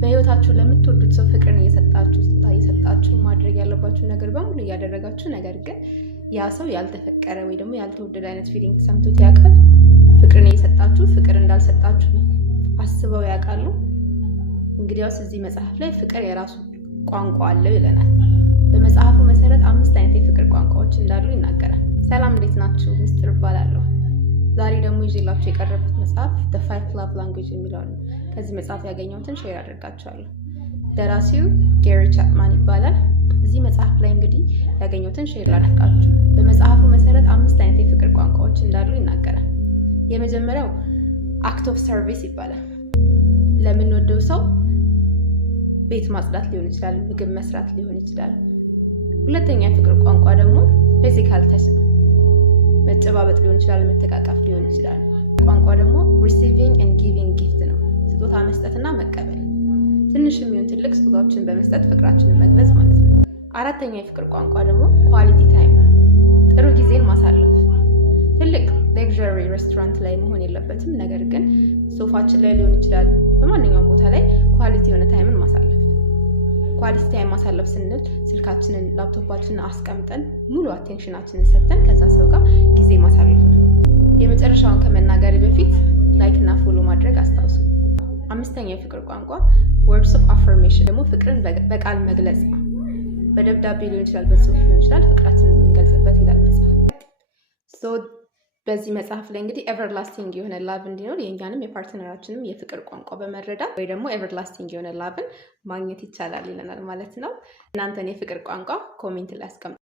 በህይወታችሁ ለምትወዱት ሰው ፍቅርን እየሰጣችሁ ማድረግ ያለባችሁ ነገር በሙሉ እያደረጋችሁ ነገር ግን ያ ሰው ያልተፈቀረ ወይ ደግሞ ያልተወደደ አይነት ፊሊንግ ተሰምቶት ያውቃል? ፍቅርን እየሰጣችሁ ፍቅር እንዳልሰጣችሁ አስበው ያውቃሉ? እንግዲያውስ እዚህ መጽሐፍ ላይ ፍቅር የራሱ ቋንቋ አለው ይለናል። በመጽሐፉ መሰረት 5 አይነት የፍቅር ቋንቋዎች እንዳሉ ይናገራል። ሰላም እንዴት ናችሁ? ሚስጥር እባላለሁ። ዛሬ ደግሞ ይዤላችሁ የቀረብኩት መጽሐፍ The 5 Love Language የሚለው ነው። ከዚህ መጽሐፍ ያገኘሁትን ሼር አድርጋችኋለሁ። ደራሲው ጌሪ ቻፕማን ይባላል። እዚህ መጽሐፍ ላይ እንግዲህ ያገኘሁትን ሼር ላድርጋችሁ። በመጽሐፉ መሰረት 5 አይነት የፍቅር ቋንቋዎች እንዳሉ ይናገራል። የመጀመሪያው አክት ኦፍ ሰርቪስ ይባላል። ለምንወደው ሰው ቤት ማጽዳት ሊሆን ይችላል፣ ምግብ መስራት ሊሆን ይችላል። ሁለተኛ የፍቅር ቋንቋ ደግሞ ፊዚካል ተች ነው። መጨባበጥ ሊሆን ይችላል፣ መተቃቀፍ ሊሆን ይችላል። ቋንቋ ደግሞ ሪሲቪንግ ኤንድ ጊቪንግ ጊፍት ነው። ስጦታ መስጠትና መቀበል፣ ትንሽም ይሁን ትልቅ ስጦታዎችን በመስጠት ፍቅራችንን መግለጽ ማለት ነው። አራተኛ የፍቅር ቋንቋ ደግሞ ኳሊቲ ታይም ነው። ጥሩ ጊዜን ማሳለፍ። ትልቅ ሌክዠሪ ሬስቶራንት ላይ መሆን የለበትም፣ ነገር ግን ሶፋችን ላይ ሊሆን ይችላል። በማንኛውም ቦታ ላይ ኳሊቲ የሆነ ታይምን ማሳለፍ። ኳሊቲ ታይም ማሳለፍ ስንል ስልካችንን፣ ላፕቶፓችንን አስቀምጠን ሙሉ አቴንሽናችንን ሰጥተን ከዛ ሰው ጋር ጊዜ ማሳለፍ ነው። የመጨረሻውን ከመናገሬ በፊት ላይክ እና ፎሎ ማድረግ አስታውሱ። አምስተኛ የፍቅር ቋንቋ ወርድስ ኦፍ አፈርሜሽን ደግሞ ፍቅርን በቃል መግለጽ ነው። በደብዳቤ ሊሆን ይችላል፣ በጽሁፍ ሊሆን ይችላል። ፍቅራችንን የምንገልጽበት ይላል መጽሐፍ። በዚህ መጽሐፍ ላይ እንግዲህ ኤቨርላስቲንግ የሆነ ላቭ እንዲኖር የእኛንም የፓርትነራችንም የፍቅር ቋንቋ በመረዳት ወይ ደግሞ ኤቨርላስቲንግ የሆነ ላቭን ማግኘት ይቻላል ይለናል ማለት ነው። እናንተን የፍቅር ቋንቋ ኮሜንት ላይ አስቀምጡ።